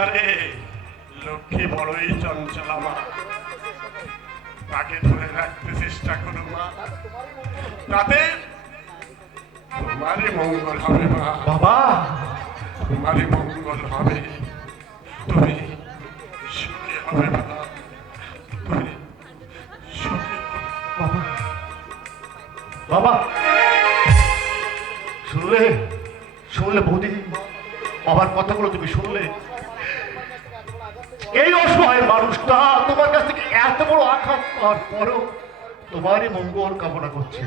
আরে লক্ষ্মী বড়ই চঞ্চলা মা, তাকে ধরে রাখতে চেষ্টা করো মা, তাতে তোমারই মঙ্গল হবে মা। বাবা, তোমারই মঙ্গল হবে, তুমি সুখী হবে মা, তুমি সুখী হবে। বাবা, বাবা, শুনলে শুনলে বৌদি, বাবার কথাগুলো তুমি শুনলে? এই অসহায় মানুষটা তোমার কাছ থেকে এত বড় আঘাত পাওয়ার পরেও তোমারই মঙ্গল কামনা করছে।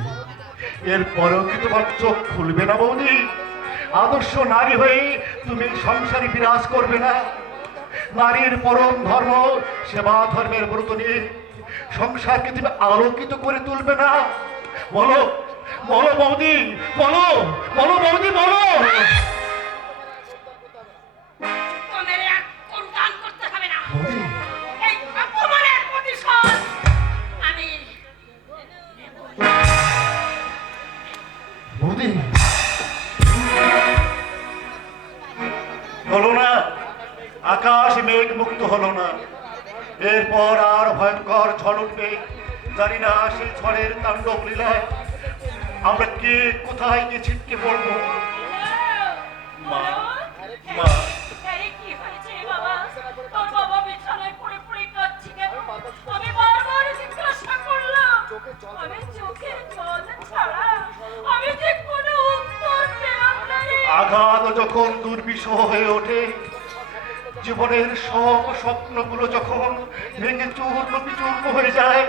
এরপরেও কি তোমার চোখ খুলবে না বৌদি? আদর্শ নারী হয়ে তুমি সংসারে বিরাজ করবে না? নারীর পরম ধর্ম সেবা ধর্মের ব্রত নিয়ে সংসারকে তুমি আলোকিত করে তুলবে না? বলো বলো বৌদি, বলো বলো বৌদি, বলো। বৌদি, হলো না, আকাশ মেঘ মুক্ত হলো না। এরপর আর ভয়ঙ্কর ঝড় উঠবে। জানি না সেই ঝড়ের তাণ্ডব লীলায় আমরা কে কোথায় গিয়ে ছিটকে পড়বো। মা, মা, আঘাত যখন দুর্বিষহ হয়ে ওঠে, জীবনের সব স্বপ্নগুলো যখন ভেঙে চূর্ণ বিচূর্ণ হয়ে যায়,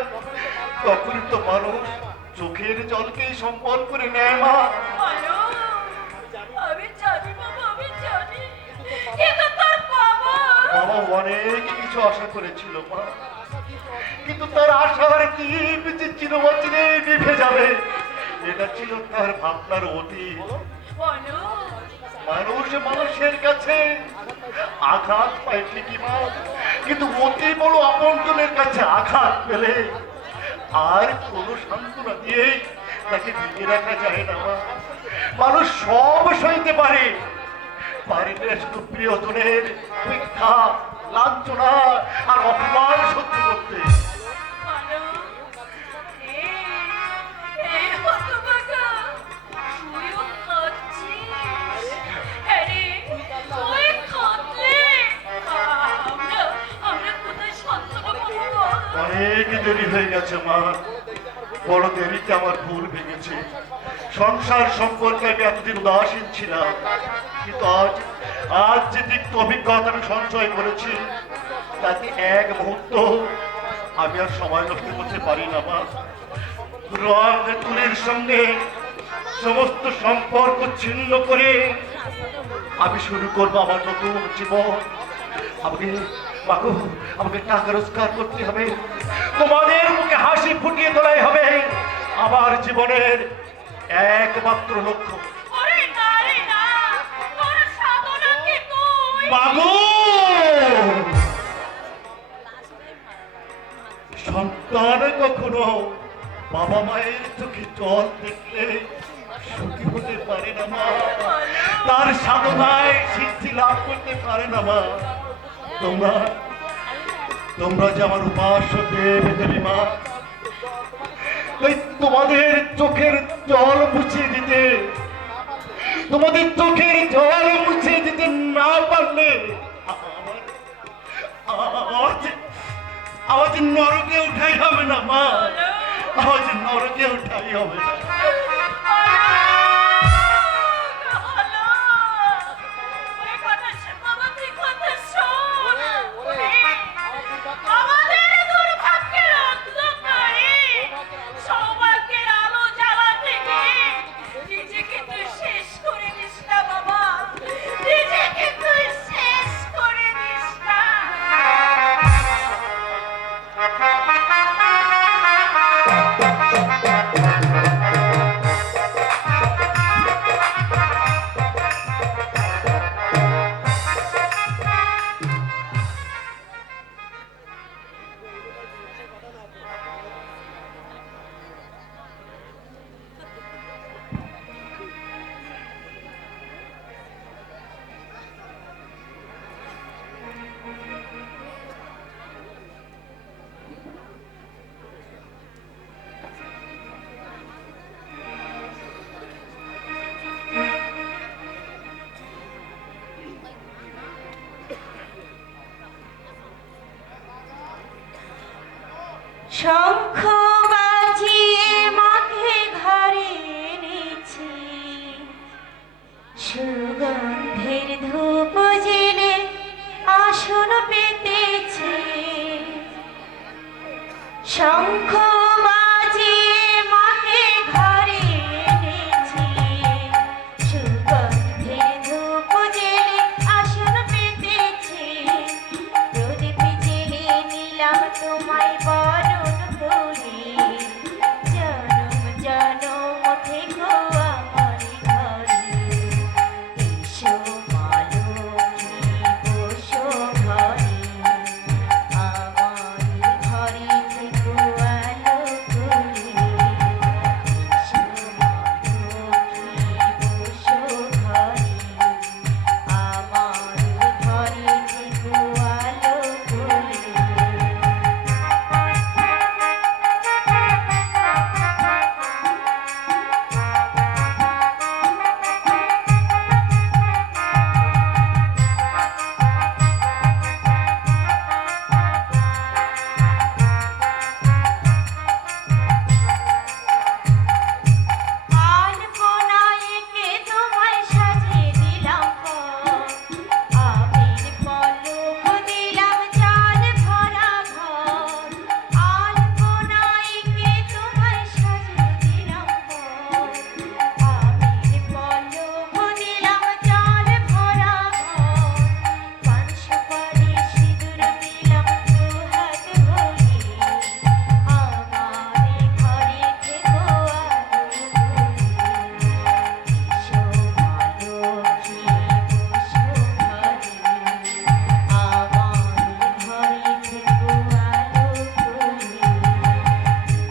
তখন তো মানুষ চোখের জলকেই সম্বল করে নেয় মা। বাবা অনেক কিছু আশা করেছিল মা, কিন্তু তার আশার কি চিরবচিরে নিভে যাবে, এটা ছিল তার ভাবনার অতীত। মানুষ মানুষের কাছে আঘাত পায় ঠিকই মা, কিন্তু অতি বড় আপনজনের কাছে আঘাত পেলে আর কোন সান্ত্বনা দিয়ে তাকে ঢেকে রাখা যায় না মা। মানুষ সব সইতে পারে, পারিলে শুধু প্রিয়জনের মিথ্যা, লাঞ্ছনা আর অপমান সহ্য করতে। অনেক দেরি হয়ে গেছে মা, বড় দেরিতে আমার ভুল ভেঙেছে। সংসার সম্পর্কে আমি এতদিন উদাসীন ছিলাম, কিন্তু আজ আজ যে তিক্ত অভিজ্ঞতা আমি সঞ্চয় করেছি, তাতে এক মুহূর্ত আমি আর সময় নষ্ট করতে পারি না মা। রং তুলির সঙ্গে সমস্ত সম্পর্ক ছিন্ন করে আমি শুরু করবো আমার নতুন জীবন। আমাকে আমাকে টাকা রোজগার করতে হবে, তোমাদের মুখে হাসি ফুটিয়ে তোলাই হবে আমার জীবনের একমাত্র লক্ষ্য। বাবু, সন্তান কখনো বাবা মায়ের চোখে জল দেখলে সুখী হতে পারে না মা, তার সাধনায় সিদ্ধি লাভ করতে পারে না মা। তোমরা তোমরা যে আমার উপাস্য দেবী মা, তোমাদের চোখের জল মুছিয়ে দিতে, তোমাদের চোখের জল মুছিয়ে দিতে না পারলে আওয়াজ নরকে উঠাই হবে না মা, আওয়াজ নরকে উঠাই হবে না। শঙ্খ বাজিয়ে মাকে ঘরে এনেছি, সুগন্ধের ধূপ জেলে আসন পেতেছি। শঙ্খ বাজিয়ে মাকে ঘরে এনেছি, সুগন্ধের ধূপ জেলে আসন পেতেছি। প্রদীপ জেলে নিলাম তোমায় বরণ করে, জনম জনম থেকো আমার ঘরে। এসো মা লক্ষ্মী বসো ঘরে, আমার ঘরে থেকো আলো করে। এসো মা লক্ষ্মী বসো ঘরে, আমার ঘরে থেকো আলো করে। আলপনায় এঁকে তোমায় সাজিয়ে দিলাম পথ, আবির পল্লব দিলাম চাল ভরা ঘর। আলপনায় এঁকে তোমায় সাজিয়ে দিলাম পথ, আবির পল্লব দিলাম চাল ভরা ঘর। পান সুপারি সিঁদুর দিলাম দুহাত ভরে, আমার ঘরে থেকো আলো করে। এসো মা লক্ষ্মী বসো ঘরে, আমার ঘরে থেকো আলো করে।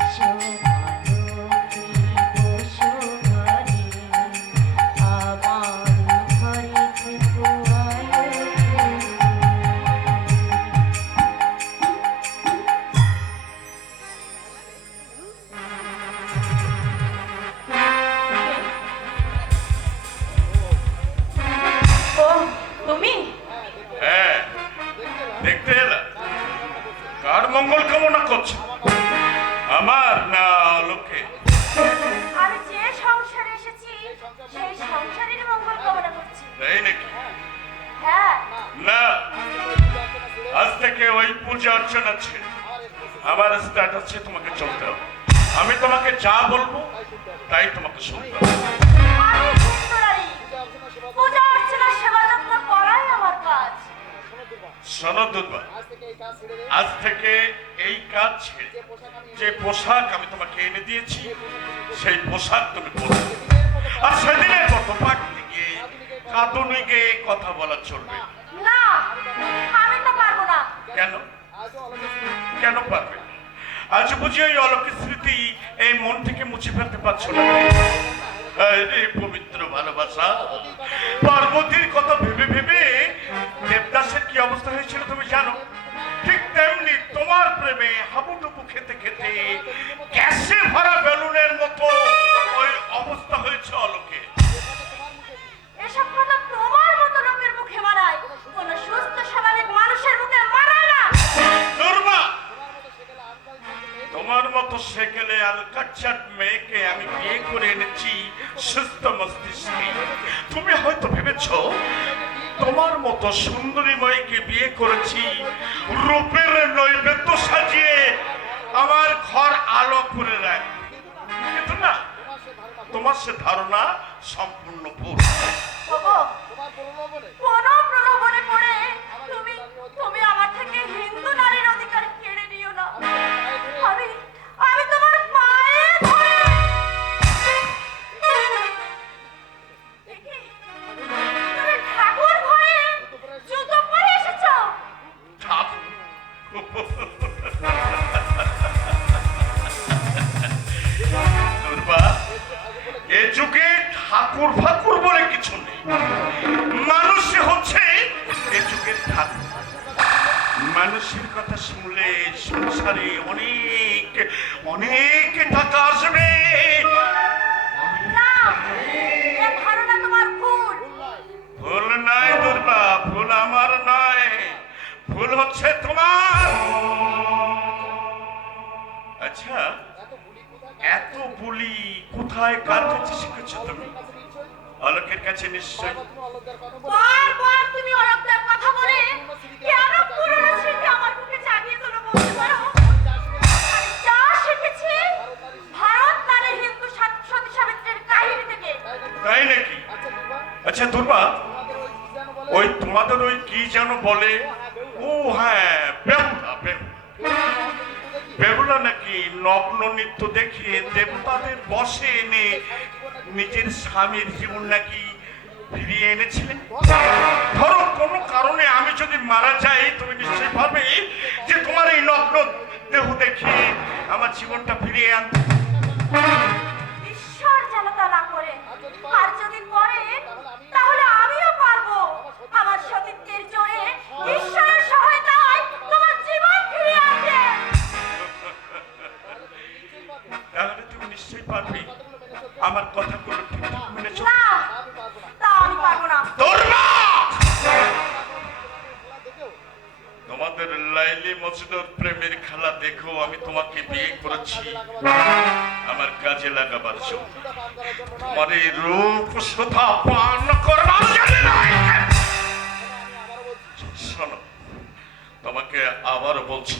এসো মা লক্ষ্মী বসো ঘরে, আমার ঘরে থেকো আলো করে। ও তুমি? হ্যাঁ, দেখতে এলাম। কার মঙ্গল কামনা করছো, আমার না লোকে? আমি যে সংসারে এসেছি সেই সংসারের মঙ্গল কামনা করছি। তাই নাকি? হ্যাঁ, না, আজ থেকে ওই পূজা অর্চনা ছেড়ে আমার স্টার্ট হচ্ছে, তোমাকে চলতে হবে। আমি তোমাকে যা বলবো তাই তোমাকে শুনতে হবে। আমি হিন্দু নারী, পূজা অর্চনা সেবা যত্ন করাই আমার কাজ। শোনো দুর্বা, আজ থেকে এই কাজ ছেড়ে যে পোশাক আমি তোমাকে এনে দিয়েছি সেই পোশাক তুমি পরবে। আর সেদিনের মতো পাখিতে গিয়ে কাঁদুনি গিয়ে কথা বলা চলবে না। না, আমি তো পারবো না। কেন? কেন পারবে না? আজ বুঝি ওই অলৌকিক স্মৃতি এই মন থেকে মুছে ফেলতে পারছো না? আরে পবিত্র ভালোবাসা, পার্বতীর কথা ভেবে ভেবে দেবদাসের কি অবস্থা হয়েছিল তুমি জানো? ঠিক তেমনি তোমার প্রেমে হাবুডুবু খেতে খেতে গ্যাসে ভরা বেলুনের মতো ওই অবস্থা হয়েছে অলোকে। এসব কথা তোমার মতো লোকের মুখে মানায়, কোন সুস্থ স্বাভাবিক মানুষের মুখে মানায় না। দুর্বা, তোমার মতো সেকেলে আলকাচ্চাট মেয়েকে আমি বিয়ে করে এনেছি সুস্থ মস্তিষ্কে। তুমি হয়তো ভেবেছো তোমার মতো সুন্দরী মেয়েকে বিয়ে করেছি রূপের নৈবেদ্য সাজিয়ে আমার ঘর আলো করে রাখ, কিন্তু না, তোমার সে ধারণা সম্পূর্ণ ভুল। ওগো, কোন প্রলোভনে পড়ে তুমি তুমি আমার থেকে হিন্দু নারীর অধিকার কেড়ে নিও না। আমি আমি তোমার পায়ে ধরে দেখি, তুমি ঠাকুর ঘরে জুতো পরে এসেছো। দুর্বা, এ যুগে ঠাকুর ফাকুর বলে কিছু নেই। মানুষ হচ্ছে এ যুগের ঠাকুর। মানুষের কথা শুনলে সংসারে অনেক অনেক টাকা আসবে। না, এ ধারণা তোমার ভুল। ভুল নয় দুর্বা, ভুল আমার নয়, ভুল হচ্ছে তোমার। আচ্ছা, এত বুলি কোথায় কার কাছে শিখেছো তুমি? অলোকের কাছে নিশ্চয়। বারবার তুমি অরক্তার কথা বলে কেন পুরনো স্মৃতি আমার বুকে জাগিয়ে তোলো বলতে পারো? আমি যা শিখেছি ভারত নারী হিন্দু সতী সাবিত্রীর কাহিনী থেকে। তাই নাকি? আচ্ছা দুর্বা, ওই তোমাদের ওই কি যেন বলে, ও হ্যাঁ বেহুলা, বেহুলা নাকি নগ্ন নৃত্য দেখিয়ে দেবতাদের বশে এনে নিজের স্বামীর জীবন নাকি ফিরিয়ে এনেছিলেন। ধরো কোনো কারণে আমি যদি মারা যাই, তুমি নিশ্চয়ই ভাববে যে তোমার এই নগ্ন দেহ দেখিয়ে আমার জীবনটা ফিরিয়ে আনতে। ঈশ্বর যেন তা না করে, আর যদি করে তাহলে আমিও পারবো আমার সতীত্বের জোরে ঈশ্বরের সহায়তায় তোমার জীবন ফিরিয়ে আনতে। তাহলে তুমি নিশ্চয়ই পারবে আমার কথাগুলো ঠিকঠাক মেনে চলতে। না, তা আমি পারবো না। দুর্বা! তোমাদের লাইলি মজনুর প্রেমের খেলা দেখো আমি তোমাকে বিয়ে করেছি আমার কাজে লাগাবার জন্য, তোমার এই রূপ সুধা পান করবার জন্য নয়। শোনো, তোমাকে আবারও বলছি,